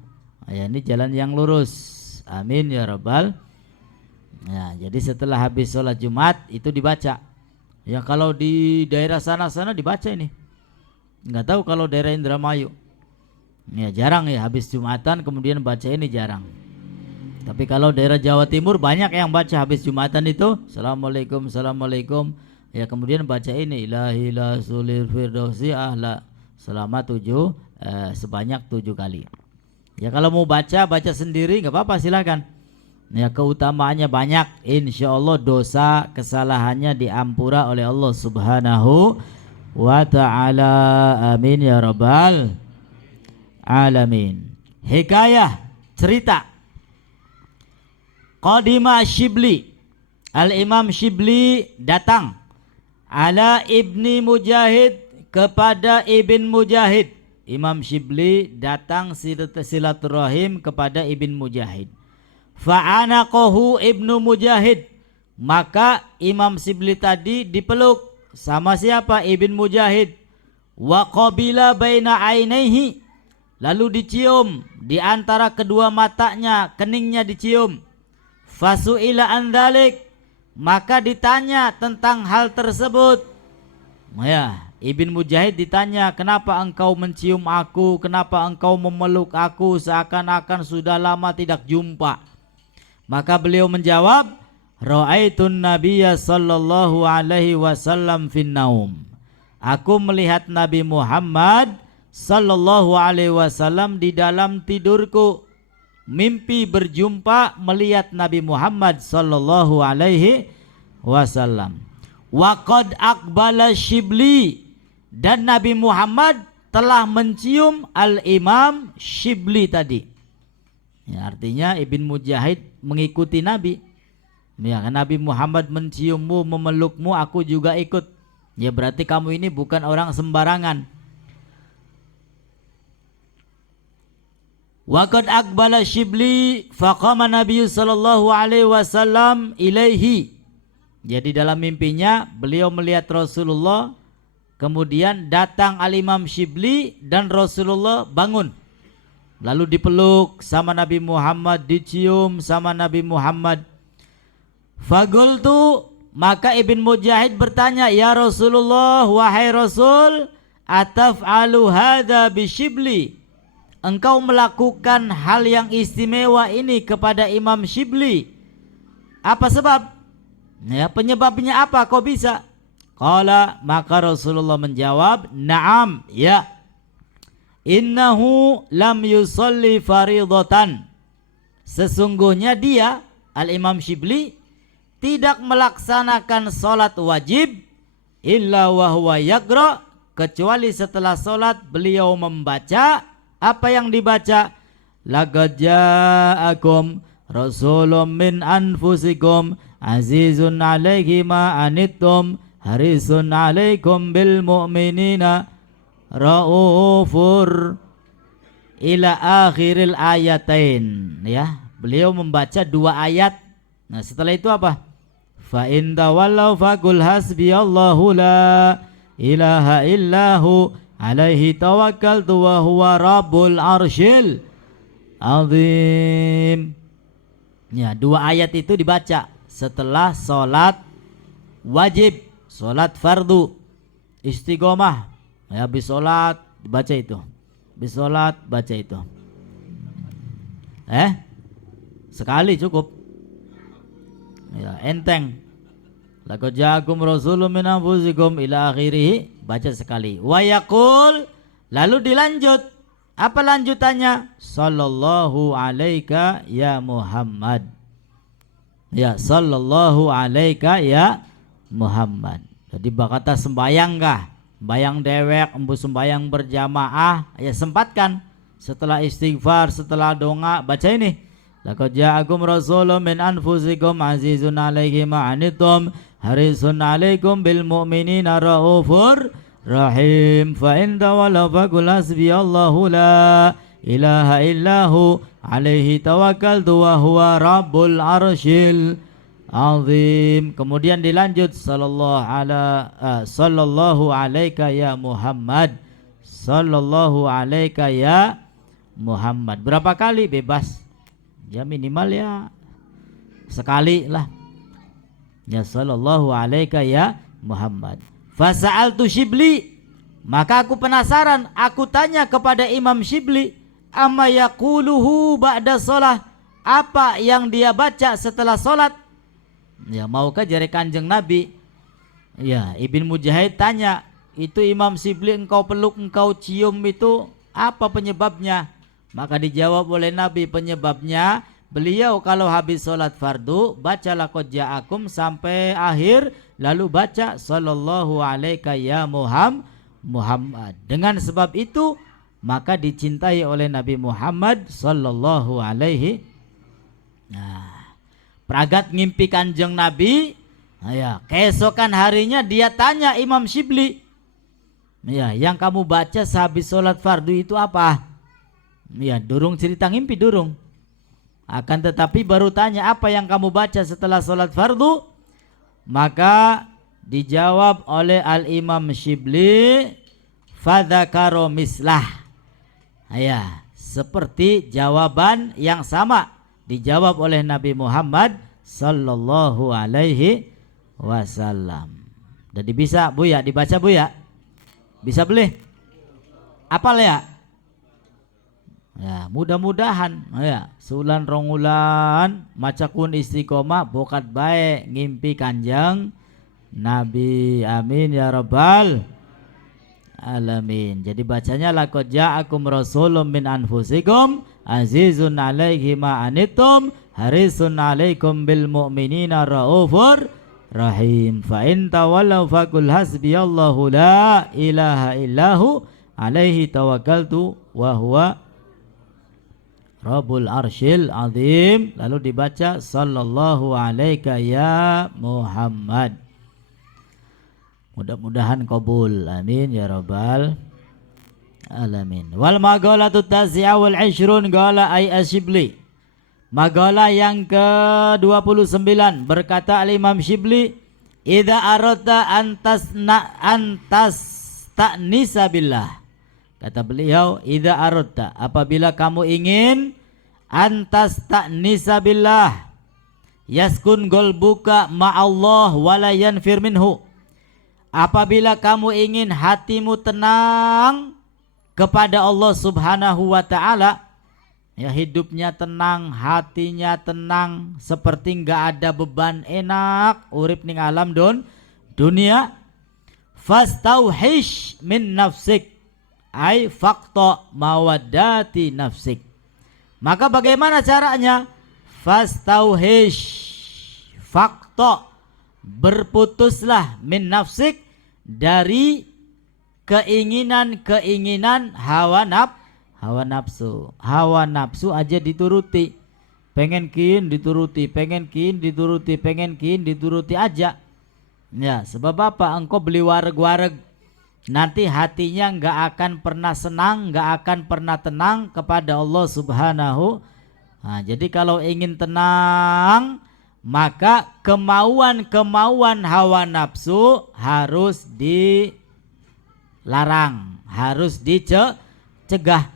Ya, ini jalan yang lurus. Amin ya rabbal. Ya, jadi setelah habis sholat Jumat itu dibaca. Ya, kalau di daerah sana-sana dibaca ini. Nggak tahu kalau daerah Indramayu. Ya jarang ya, habis Jumatan kemudian baca ini jarang. Tapi kalau daerah Jawa Timur banyak yang baca habis Jumatan itu, Assalamualaikum, Assalamualaikum. Ya kemudian baca ini, ilahi la sulir firdausi ahla, selama sebanyak 7 kali. Ya kalau mau baca sendiri nggak apa-apa, silakan. Ya keutamaannya banyak, insya Allah dosa kesalahannya diampura oleh Allah Subhanahu wa ta'ala. Amin ya rabbal alamin. Hikayah, cerita. Qadima Shibli, Al-Imam Shibli datang ala Ibni Mujahid, kepada Ibn Mujahid. Imam Shibli datang silaturahim kepada Ibn Mujahid. Fa'anaqahu Ibnu Mujahid, maka Imam Shibli tadi dipeluk sama siapa? Ibn Mujahid. Wa qabila baina ainaihi, lalu dicium di antara kedua matanya, keningnya dicium. Fasu'ila an dzalik, maka ditanya tentang hal tersebut. Ya, Ibn Mujahid ditanya, kenapa engkau mencium aku, kenapa engkau memeluk aku, seakan-akan sudah lama tidak jumpa. Maka beliau menjawab, ra'aitun nabiyya sallallahu alaihi wasallam fin naum, aku melihat Nabi Muhammad sallallahu alaihi wasallam di dalam tidurku. Mimpi berjumpa melihat Nabi Muhammad sallallahu alaihi wasallam. Wa qad aqbala Shibli, dan Nabi Muhammad telah mencium Al-Imam Shibli tadi. Ya, artinya Ibn Mujahid mengikuti Nabi. Ya, Nabi Muhammad menciummu, memelukmu, aku juga ikut. Ya berarti kamu ini bukan orang sembarangan. Wa qad aqbala Shibli faqama Nabi sallallahu alaihi wasallam ilaihi. Jadi dalam mimpinya beliau melihat Rasulullah, kemudian datang Al-Imam Shibli dan Rasulullah bangun. Lalu dipeluk sama Nabi Muhammad, dicium sama Nabi Muhammad. Fagultu, maka Ibn Mujahid bertanya, ya Rasulullah, wahai Rasul, ataf'alu hadza bi Shibli, engkau melakukan hal yang istimewa ini kepada Imam Shibli, apa sebab? Ya, penyebabnya apa kok bisa? Qala, maka Rasulullah menjawab, na'am, ya. Innahu lam yusalli faridatan, sesungguhnya dia Al-Imam Shibli tidak melaksanakan salat wajib illa wa huwa yaqra, kecuali setelah salat beliau membaca. Apa yang dibaca? Laqad ja'akum rasulun min anfusikum azizun 'alaihi ma anittum harisun 'alaikum bil mu'minina raufur, ila akhiril ayatain. Ya, beliau membaca 2 ayat. Nah, setelah itu apa? Fa in tawallaw faqul hasbiyallahu la ilaha illahu alaihi tawakkaltu wa huwa rabbul arsyil azim. Ya, 2 ayat itu dibaca setelah sholat wajib, sholat fardu, istiqomah. Ya, habis sholat baca itu, habis sholat baca itu. Sekali cukup. Ya, enteng. Laqad ja'akum rasulun min anfusikum ila akhirih, baca sekali. Wa yaqul, lalu dilanjut. Apa lanjutannya? Sallallahu alaika ya Muhammad. Ya, sallallahu alaika ya Muhammad. Jadi bakata sembayang kah? Sembayang dewek, embu sembayang berjamaah, ya sempatkan. Setelah istighfar, setelah doa, baca ini. Laqad ja'akum rasulun min anfusikum azizun alaihi ma anittum harisun alaikum bil mu'minina raufur rahim. Fa in tawallaw faqul hasbiyallahu la ilaha illahu alaihi tawakkaltu wa huwa rabbul arsyil azim. Kemudian dilanjut sallallahu alaika ya Muhammad, sallallahu alaika ya Muhammad. Berapa kali? Bebas. Ya minimal ya sekali lah. Ya sallallahu alaika ya Muhammad. Fasa'altu Shibli, maka aku penasaran, aku tanya kepada Imam Shibli, amma yaquluhu ba'da shalah, apa yang dia baca setelah salat? Ya, maukah jari Kanjeng Nabi? Ya, Ibn Mujahid tanya, itu Imam Shibli engkau peluk, engkau cium, itu apa penyebabnya? Maka dijawab oleh Nabi, penyebabnya beliau kalau habis sholat fardu baca laqad ja'akum sampai akhir, lalu baca sallallahu alaika ya Muhammad. Dengan sebab itu maka dicintai oleh Nabi Muhammad sallallahu alaihi. Nah, pragat ngimpi Kanjeng Nabi. Ya, keesokan harinya dia tanya Imam Shibli, ya, yang kamu baca sehabis sholat fardu itu apa? Ya, durung cerita ngimpi, durung. Akan tetapi baru tanya, apa yang kamu baca setelah sholat fardu? Maka dijawab oleh Al-Imam Shibli, fadzakaro mislah. Ya, seperti jawaban yang sama dijawab oleh Nabi Muhammad sallallahu alaihi wasallam. Jadi bisa Bu ya, dibaca Bu ya? Bisa beli? Apal ya? Ya, mudah-mudahan ya sulan rongulan macakun istiqomah bokat baik ngimpi Kanjeng Nabi. Amin ya rabbal alamin. Jadi bacanya laqad ja'akum rasulun min anfusikum azizun alaihi ma anittum harisun alaikum bil mu'minina raufur rahim. Fa in tawallaw faqul hasbiyallahu la ilaha illahu alaihi tawakkaltu wa huwa Rabbul Arsyil Azim. Lalu dibaca sallallahu alaika ya Muhammad. Mudah-mudahan kabul. Amin ya rabbal alamin. Wal maghalatu tasi'a wal 20 qala ay Asyibli. Magalah yang ke-29 berkata Al-Imam Shibli, idza aradta antas ta'nisa billah. Kata beliau, idza aradta, apabila kamu ingin antas ta'nisa billah, yaskun qalbuka ma'allah wala yanfir minhu. Apabila kamu ingin hatimu tenang kepada Allah Subhanahu wa taala, ya hidupnya tenang, hatinya tenang, seperti enggak ada beban, enak urip ning alam dunia. Fastauhish min nafsik, ai faqta mawaddati nafsik. Maka bagaimana caranya? Fastauhish, faqta, berputuslah, min nafsik, dari keinginan-keinginan hawa nafsu. Hawa nafsu aja dituruti, pengen kin dituruti, pengen kin dituruti, pengen kin dituruti aja. Ya, sebab apa? Engkau beli wareg-wareg, nanti hatinya enggak akan pernah senang, enggak akan pernah tenang kepada Allah Subhanahu. Nah, jadi kalau ingin tenang, maka kemauan-kemauan hawa nafsu harus dilarang, harus dicegah.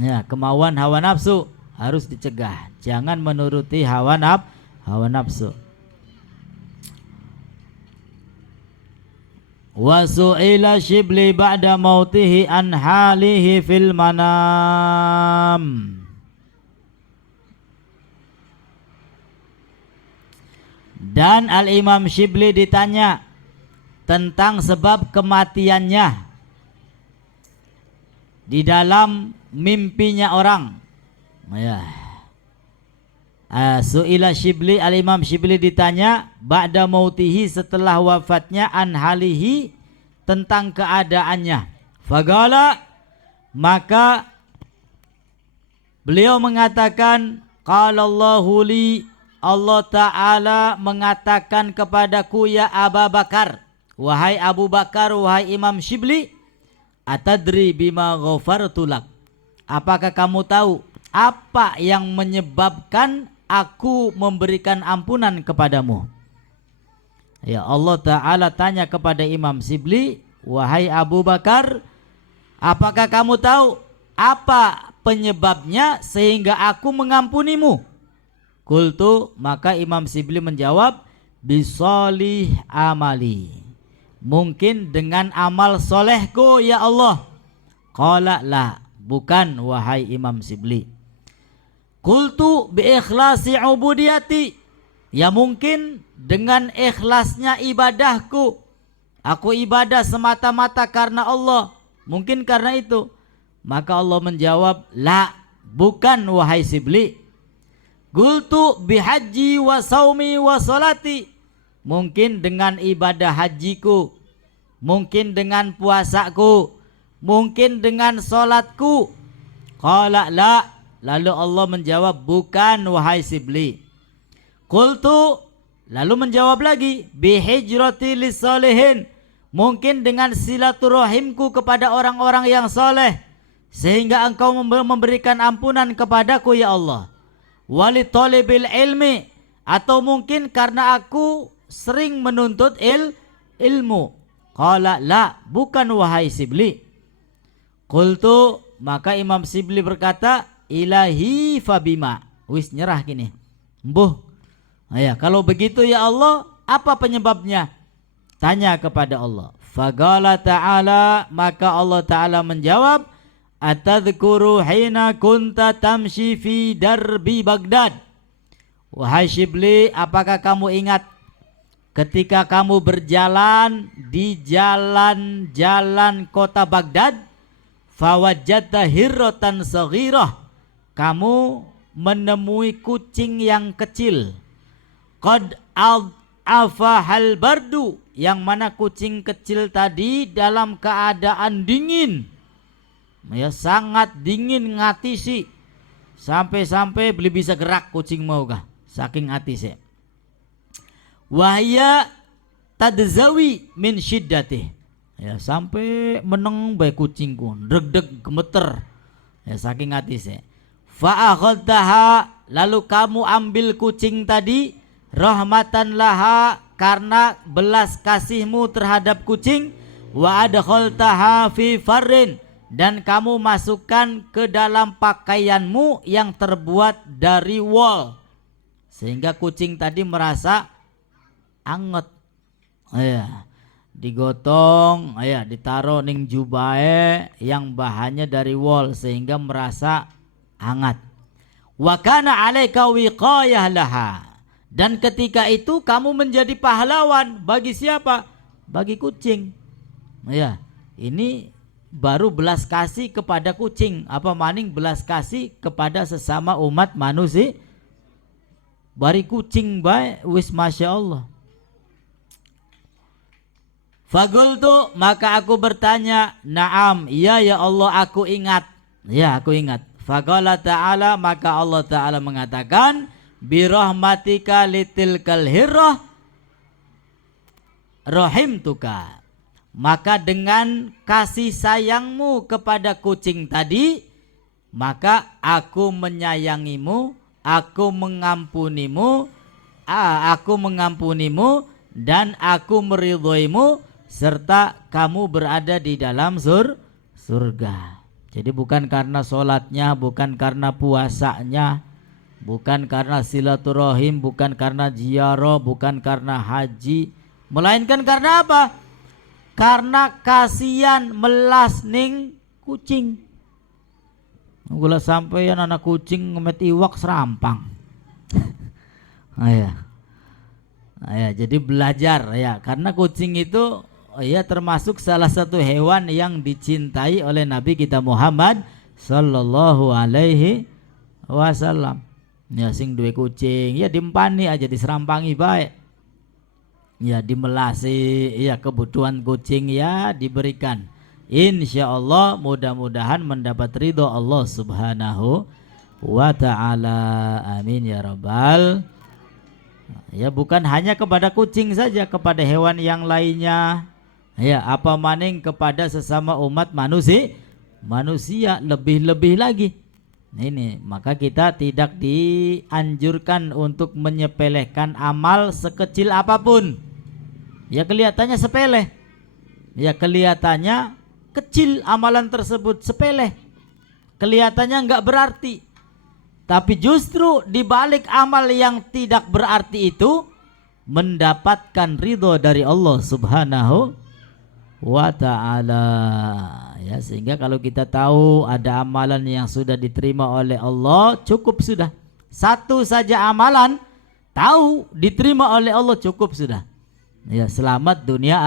Ya, kemauan hawa nafsu harus dicegah, jangan menuruti hawa nafsu. Wa su'ila Shibli ba'da mautihi an halihi fil manam. Dan Al-Imam Shibli ditanya tentang sebab kematiannya di dalam mimpinya orang. Ya. Su'ila Shibli, Al-Imam Shibli ditanya ba'da mautihi, setelah wafatnya, an halihi, tentang keadaannya. Fagala, maka beliau mengatakan, qala Allahu li, Allah Ta'ala mengatakan kepadaku, ya Aba Bakar, wahai Abu Bakar, wahai Imam Shibli, atadri bima ghafartu lak, apakah kamu tahu apa yang menyebabkan aku memberikan ampunan kepadamu? Ya, Allah Ta'ala tanya kepada Imam Shibli, wahai Abu Bakar, apakah kamu tahu apa penyebabnya sehingga aku mengampunimu? Qultu, maka Imam Shibli menjawab, bisolih amali, mungkin dengan amal solehku ya Allah. Qala la, bukan wahai Imam Shibli. Qultu bi ikhlasi ubudiyati, ya mungkin dengan ikhlasnya ibadahku, aku ibadah semata-mata karena Allah, mungkin karena itu. Maka Allah menjawab, la, bukan wahai Shibli. Qultu bi haji wa saumi wa salati, mungkin dengan ibadah hajiku, mungkin dengan puasaku, mungkin dengan solatku. Qala la, lalu Allah menjawab, bukan wahai Shibli. Qultu, lalu menjawab lagi, bihijrati lissolihin, mungkin dengan silaturahimku kepada orang-orang yang soleh, sehingga engkau memberikan ampunan kepadaku ya Allah. Wali tolibil ilmi, atau mungkin karena aku sering menuntut ilmu. Qala la, bukan wahai Shibli. Qultu, maka Imam Shibli berkata, ilahi fabima, wis nyerah gini, mbuh. Ya, kalau begitu ya Allah, apa penyebabnya? Tanya kepada Allah. Faqala ta'ala, maka Allah Ta'ala menjawab, atadhkuru hina kunta tamshi fi darbi Baghdad. Wahai Shibli, apakah kamu ingat ketika kamu berjalan di jalan-jalan kota Baghdad? Fawajadta hirrotan saghirah, kamu menemui kucing yang kecil. Qad afahal bardu, yang mana kucing kecil tadi dalam keadaan dingin, ya sangat dingin ngatisi, sampai-sampai beli bisa gerak kucing mau kah, saking ngatisi. Wahya tadzawi min syiddatih, ya sampai meneng bae kucingku, deg-deg gemeter, ya saking ngatisi. Fa akhadtaha, lalu kamu ambil kucing tadi, rahmatan laha, karena belas kasihmu terhadap kucing. Wa adkhaltaha fi farrin, dan kamu masukkan ke dalam pakaianmu yang terbuat dari wol, sehingga kucing tadi merasa anget. Ya, digotong, ya ditaruh ning jubahe yang bahannya dari wol sehingga merasa hangat. Wa kana 'alaika wiqayah laha, dan ketika itu kamu menjadi pahlawan bagi siapa? Bagi kucing. Ya, ini baru belas kasih kepada kucing, apa maning belas kasih kepada sesama umat manusia. Bari kucing bae wis masya Allah. Fagultu, maka aku bertanya, naam, iya ya Allah, aku ingat. Ya, aku ingat. Faqala ta'ala, maka Allah Ta'ala mengatakan, birahmatika litilkal hirrah rahimtuka, maka dengan kasih sayangmu kepada kucing tadi, maka aku menyayangimu, aku mengampunimu, dan aku meridhoimu, serta kamu berada di dalam surga. Jadi bukan karena sholatnya, bukan karena puasanya, bukan karena silaturahim, bukan karena ziarah, bukan karena haji, melainkan karena apa? Karena kasihan melas ning kucing. Gula sampeyan anak kucing ngemet iwak serampang. Jadi belajar ya, karena kucing itu ya termasuk salah satu hewan yang dicintai oleh Nabi kita Muhammad sallallahu alaihi wasallam. Ya sing duwe kucing ya diempani aja, diserampangi baik. Ya dimelasi, ya kebutuhan kucing ya diberikan. Insya Allah mudah-mudahan mendapat ridho Allah subhanahu wa ta'ala. Amin ya rabbal. Ya bukan hanya kepada kucing saja, kepada hewan yang lainnya. Ya apa maning kepada sesama umat manusia lebih-lebih lagi. Ini maka kita tidak dianjurkan untuk menyepelekan amal sekecil apapun. Ya kelihatannya sepele, ya kelihatannya kecil amalan tersebut, sepele, kelihatannya nggak berarti. Tapi justru di balik amal yang tidak berarti itu mendapatkan ridho dari Allah subhanahu wa ta'ala. Ya, sehingga kalau kita tahu ada amalan yang sudah diterima oleh Allah, cukup sudah. Satu saja amalan tahu diterima oleh Allah, cukup sudah. Ya, selamat dunia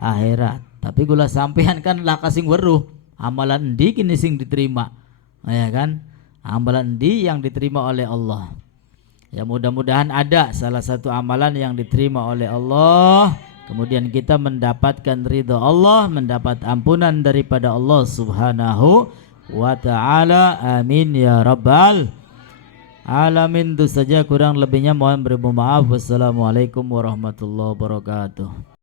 akhirat. Tapi gula sampean kan lah kasing weruh amalan endi kini sing diterima. Ya kan? Amalan endi yang diterima oleh Allah. Ya mudah-mudahan ada salah satu amalan yang diterima oleh Allah, kemudian kita mendapatkan ridha Allah, mendapat ampunan daripada Allah subhanahu wa ta'ala. Amin ya rabbal alamin. Itu saja, kurang lebihnya mohon beribu maaf. Wassalamualaikum warahmatullahi wabarakatuh.